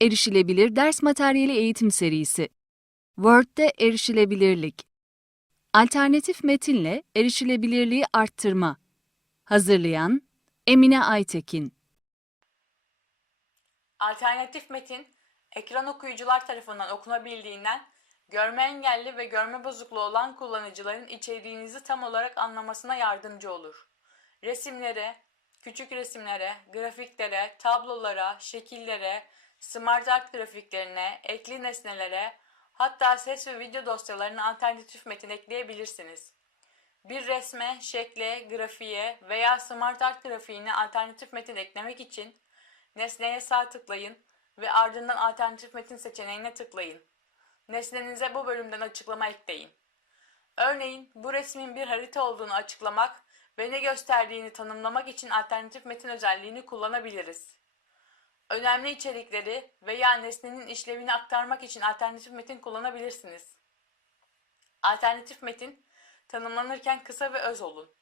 Erişilebilir ders materyali eğitim serisi. Word'de erişilebilirlik. Alternatif metinle erişilebilirliği arttırma. Hazırlayan Emine Aytekin. Alternatif metin, ekran okuyucular tarafından okunabildiğinden, görme engelli ve görme bozukluğu olan kullanıcıların içeriğinizi tam olarak anlamasına yardımcı olur. Resimlere, küçük resimlere, grafiklere, tablolara, şekillere, smart art grafiklerine, ekli nesnelere, hatta ses ve video dosyalarına alternatif metin ekleyebilirsiniz. Bir resme, şekle, grafiğe veya smart art grafiğine alternatif metin eklemek için Nesneye sağ tıklayın ve ardından alternatif metin seçeneğine tıklayın. Nesnenize bu bölümden açıklama ekleyin. Örneğin bu resmin bir harita olduğunu açıklamak ve ne gösterdiğini tanımlamak için alternatif metin özelliğini kullanabiliriz. Önemli içerikleri veya nesnenin işlevini aktarmak için alternatif metin kullanabilirsiniz. Alternatif metin tanımlanırken kısa ve öz olun.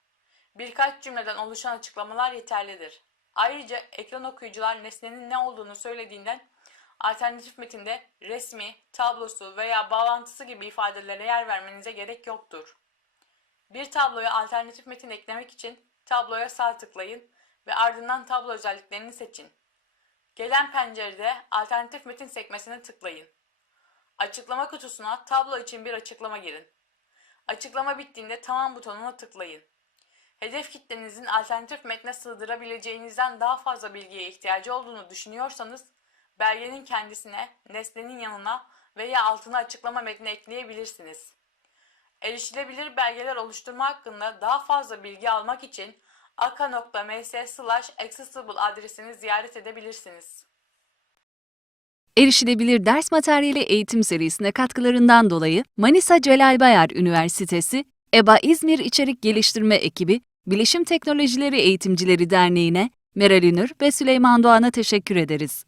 Birkaç cümleden oluşan açıklamalar yeterlidir. Ayrıca ekran okuyucular nesnenin ne olduğunu söylediğinden alternatif metinde resmi, tablosu veya bağlantısı gibi ifadelere yer vermenize gerek yoktur. Bir tabloya alternatif metin eklemek için tabloya sağ tıklayın ve ardından tablo özelliklerini seçin. Gelen pencerede alternatif metin sekmesine tıklayın. Açıklama kutusuna tablo için bir açıklama girin. Açıklama bittiğinde tamam butonuna tıklayın. Hedef kitlenizin alternatif metne sığdırabileceğinizden daha fazla bilgiye ihtiyacı olduğunu düşünüyorsanız, belgenin kendisine, nesnenin yanına veya altına açıklama metni ekleyebilirsiniz. Erişilebilir belgeler oluşturma hakkında daha fazla bilgi almak için aka.ms accessible adresini ziyaret edebilirsiniz. Erişilebilir ders materyali eğitim serisine katkılarından dolayı Manisa Celal Bayar Üniversitesi, EBA İzmir İçerik Geliştirme Ekibi, Bilişim Teknolojileri Eğitimcileri Derneği'ne, Meral Ünür ve Süleyman Doğan'a teşekkür ederiz.